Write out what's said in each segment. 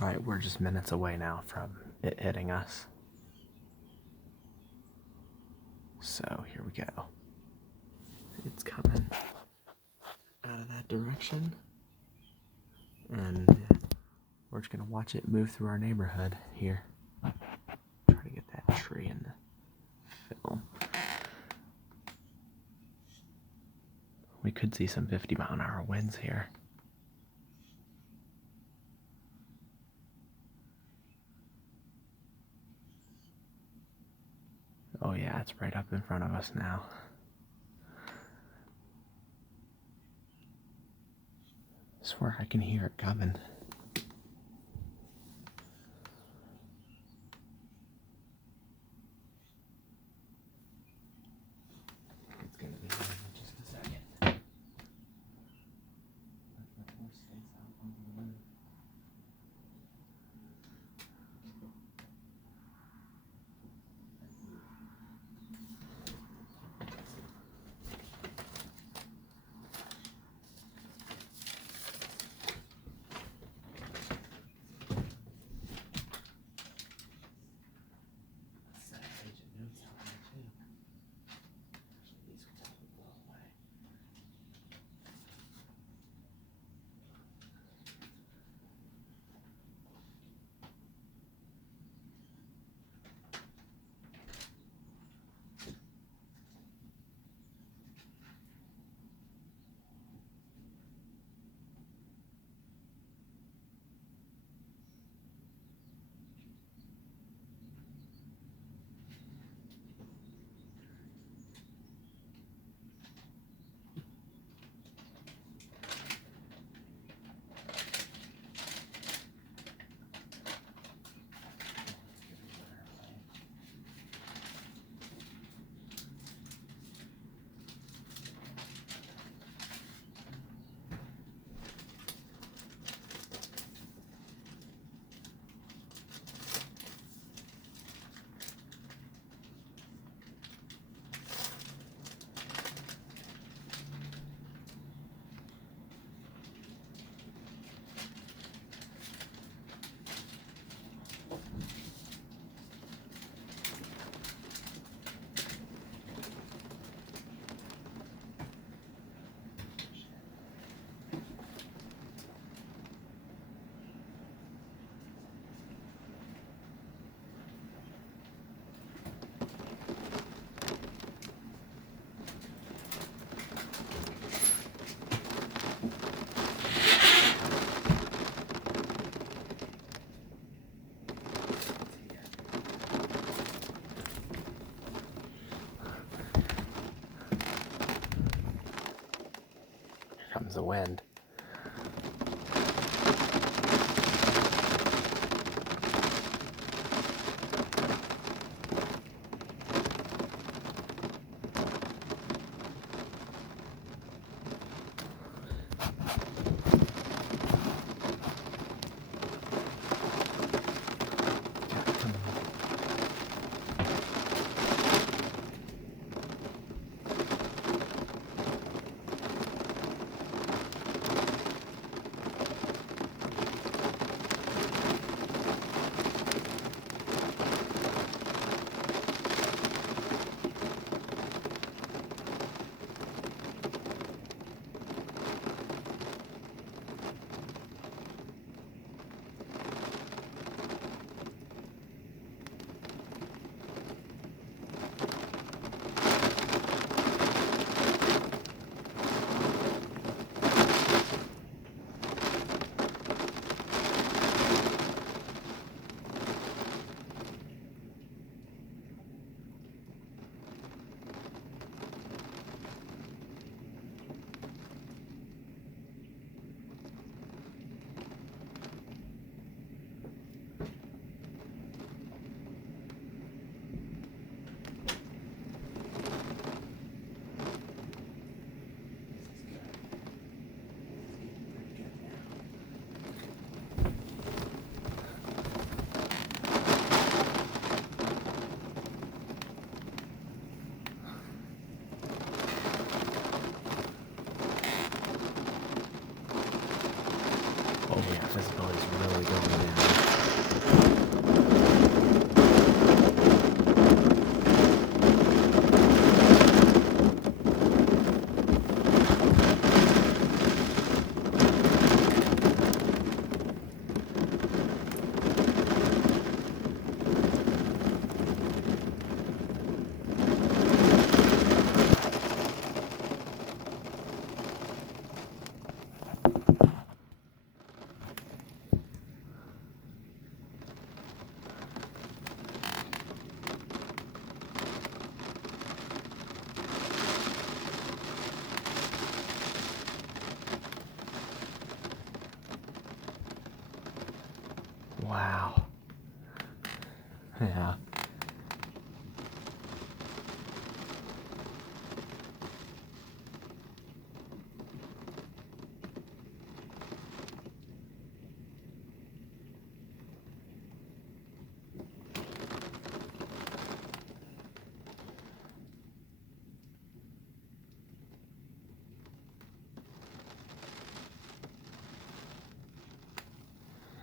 Alright, we're just minutes away now from it hitting us. So here we go. It's coming out of that direction. And we're just gonna watch it move through our neighborhood here. Try to get that tree in the film. We could see some 50-mile-an-hour winds here. Oh yeah, it's right up in front of us now. I swear I can hear it coming. It's gonna be here in just a second. Let more space out on the wind. Comes the wind. Visibility is really going down. Wow. Yeah.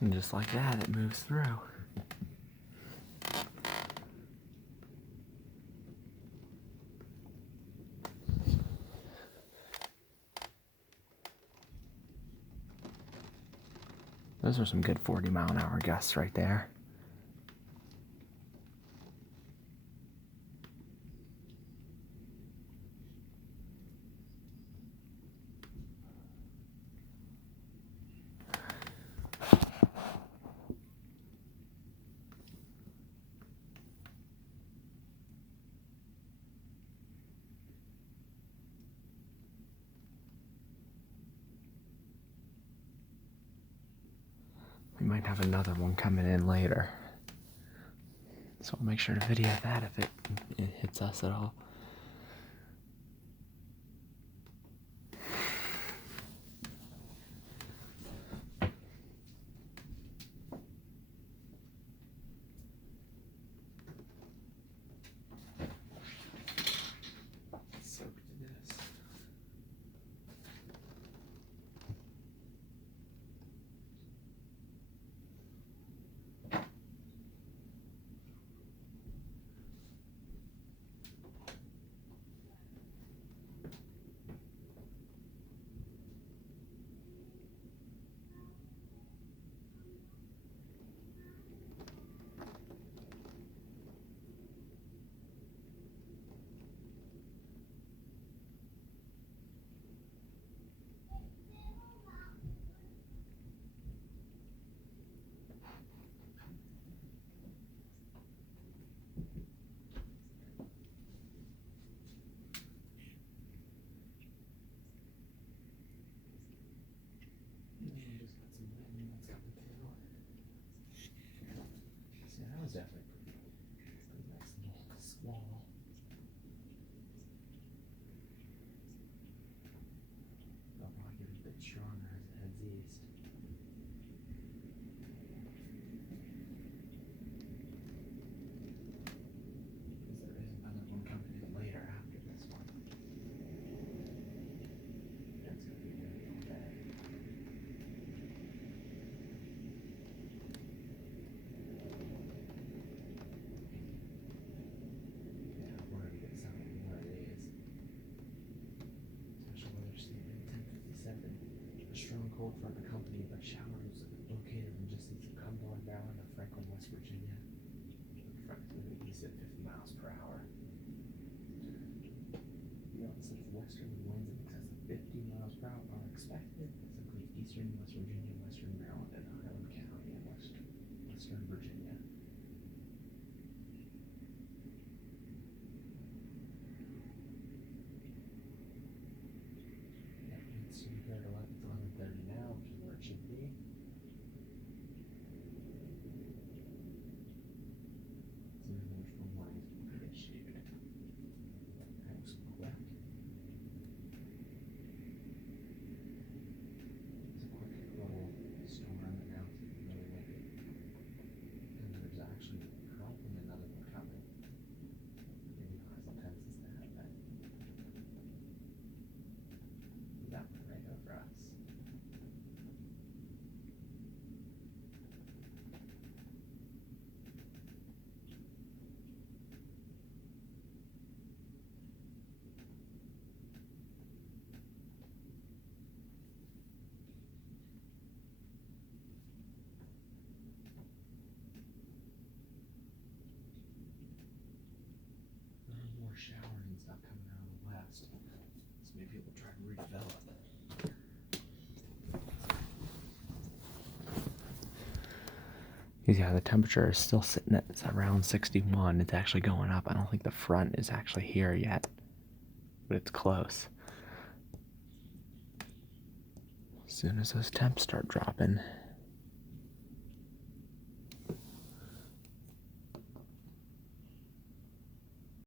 And just like that, it moves through. Those are some good 40-mile-an-hour gusts right there. We might have another one coming in later. So we'll make sure to video that if it hits us at all. Soaked in this. Yeah, that was definitely pretty nice little squall. They'll probably get a bit stronger as it heads east. Because there is another one coming in later after this one. That's gonna be really all day. Yeah, we're gonna get something one of these. Special weather statement 1057. A strong cold front accompanied by showers located in just east of Cumberland, Maryland, and Franklin, West Virginia. Front moving east at 50 miles per hour. The onset of westerly winds in excess of 50 miles per hour are expected. This includes eastern West Virginia, western Maryland, and Highland County, and western Virginia. Yeah, it's here at 11:30 now, which is where it should be. Yeah, the temperature is still sitting at around 61. It's actually going up. I don't think the front is actually here yet, but it's close. As soon as those temps start dropping,